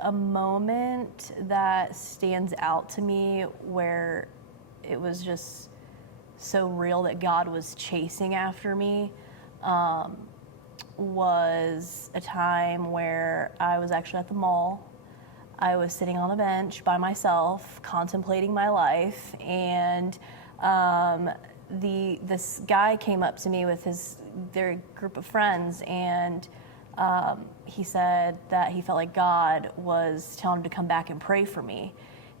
A moment that stands out to me where it was just so real that God was chasing after me was a time where I was actually at the mall. I was sitting on a bench by myself, contemplating my life, and this guy came up to me with their group of friends, and he said that he felt like God was telling him to come back and pray for me.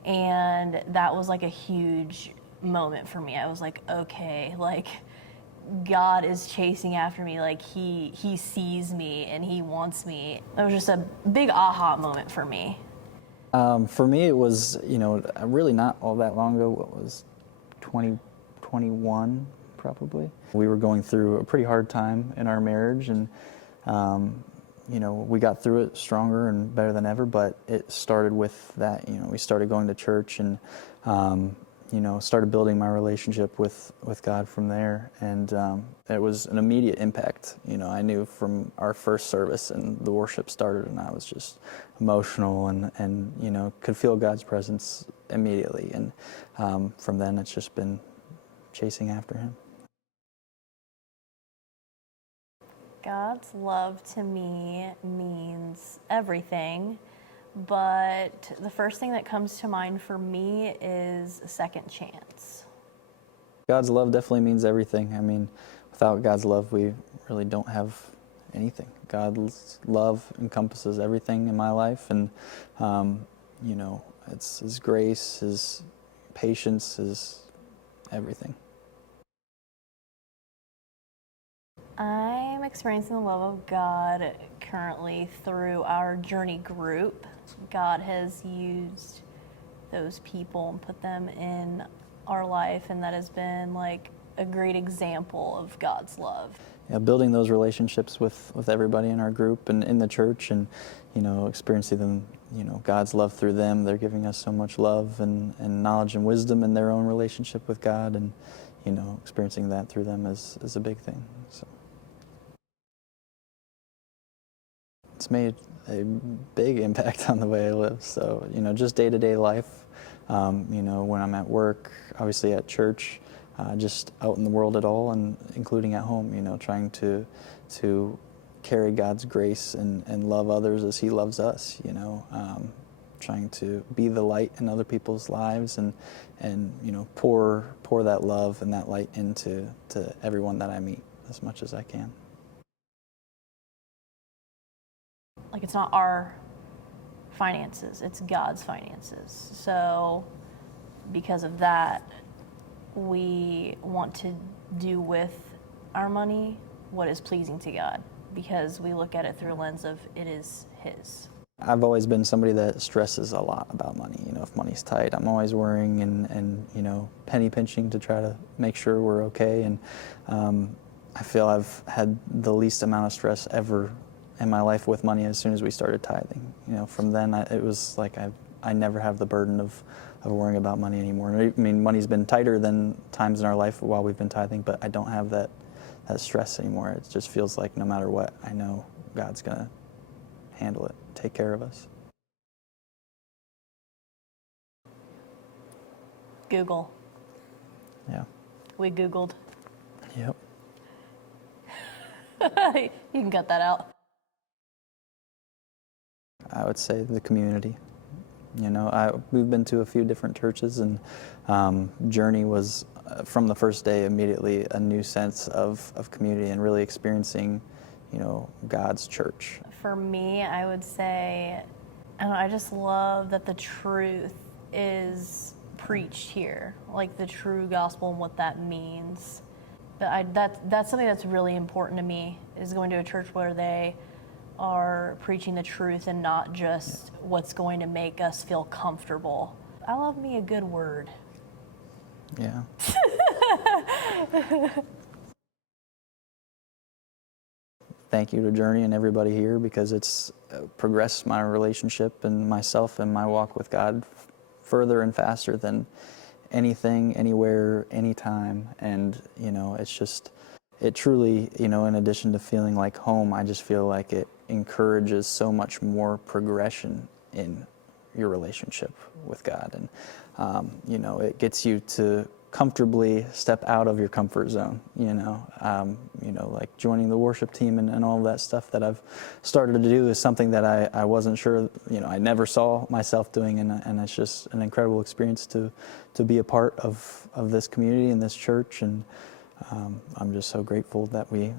And that was like a huge moment for me. I was like, okay, like God is chasing after me, like he sees me and he wants me. It was just a big aha moment for me. For me, it was, really not all that long ago. What was 2021, probably. We were going through a pretty hard time in our marriage, and we got through it stronger and better than ever. But it started with that. We started going to church, and started building my relationship with God from there. And it was an immediate impact. I knew from our first service and the worship started, and I was just emotional and could feel God's presence immediately. And from then, it's just been chasing after Him. God's love to me means everything, but the first thing that comes to mind for me is a second chance. God's love definitely means everything. I mean, without God's love, we really don't have anything. God's love encompasses everything in my life, and it's His grace, His patience, His everything. I'm experiencing the love of God currently through our journey group. God has used those people and put them in our life, and that has been like a great example of God's love. Yeah, building those relationships with everybody in our group and in the church, and experiencing them, God's love through them. They're giving us so much love and knowledge and wisdom in their own relationship with God, and experiencing that through them is a big thing. So it's made a big impact on the way I live. So just day-to-day life, when I'm at work, obviously at church, just out in the world at all, and including at home, trying to carry God's grace and love others as He loves us, trying to be the light in other people's lives, and pour that love and that light into everyone that I meet as much as I can. Like, it's not our finances, it's God's finances. So because of that, we want to do with our money what is pleasing to God, because we look at it through a lens of it is His. I've always been somebody that stresses a lot about money. If money's tight, I'm always worrying and penny pinching to try to make sure we're okay. And I feel I've had the least amount of stress ever in my life with money as soon as we started tithing. From then it was like I never have the burden of worrying about money anymore. I mean, money's been tighter than times in our life while we've been tithing, but I don't have that stress anymore. It just feels like no matter what, I know God's gonna handle it, take care of us. Google. Yeah. We Googled. Yep. You can cut that out. I would say the community. We've been to a few different churches, and Journey was, from the first day, immediately a new sense of community and really experiencing, God's church. For me, I would say, I just love that the truth is preached here, like the true gospel and what that means. That's something that's really important to me, is going to a church where they are preaching the truth and not just what's going to make us feel comfortable. I love me a good word. Yeah. Thank you to Journey and everybody here, because it's progressed my relationship and myself and my walk with God further and faster than anything, anywhere, anytime. And, it's just, it truly, in addition to feeling like home, I just feel like it encourages so much more progression in your relationship with God. And, you know, it gets you to comfortably step out of your comfort zone, you know, like joining the worship team and all that stuff that I've started to do is something that I wasn't sure, you know, I never saw myself doing, and it's just an incredible experience to be a part of this community and this church, and I'm just so grateful that we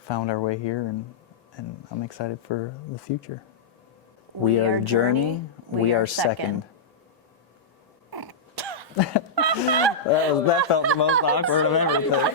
found our way here, and I'm excited for the future. We are Journey, we are second. That felt the most awkward of everything.